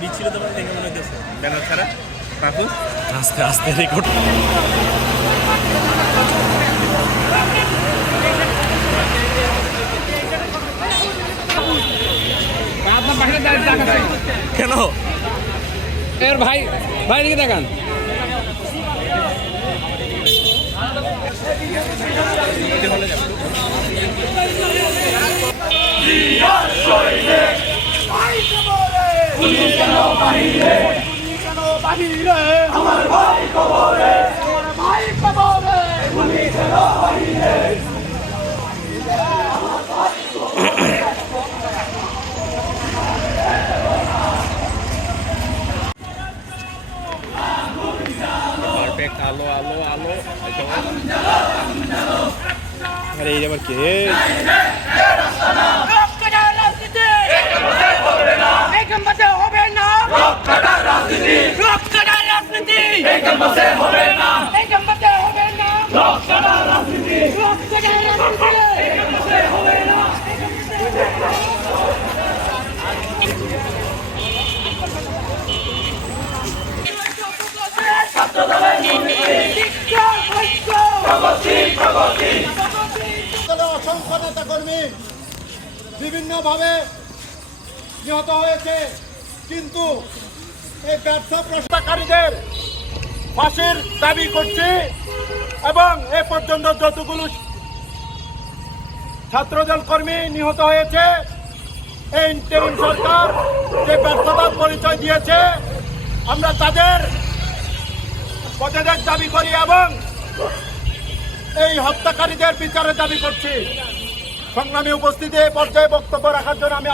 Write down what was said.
বিচ্ছিল তোমার দেখে মনে হচ্ছে ব্যানার ছাড়া কাকু আস্তে আস্তে রেকর্ড কেন এর ভাই ভাই দিকে দেখান আমার ভাই কবরে আমার ভাই কবরে পারফেক্ট আলো আলো আলো আরে এই আবার কে অসংখ্য নেতা কর্মী বিভিন্নভাবে নিহত হয়েছে, কিন্তু এই ব্যর্থ প্রশ্নকারীদের ফাঁসির দাবি করছি এবং এ পর্যন্ত যতগুলো ছাত্রদল কর্মী নিহত হয়েছে এই ইন্টারিম সরকার যে ব্যর্থতার পরিচয় দিয়েছে আমরা তাদের পদত্যাগ দাবি করি এবং এই হত্যাকারীদের বিচারের দাবি করছি। সংগ্রামী উপস্থিতি পর্যায়ে বক্তব্য রাখার জন্য আমি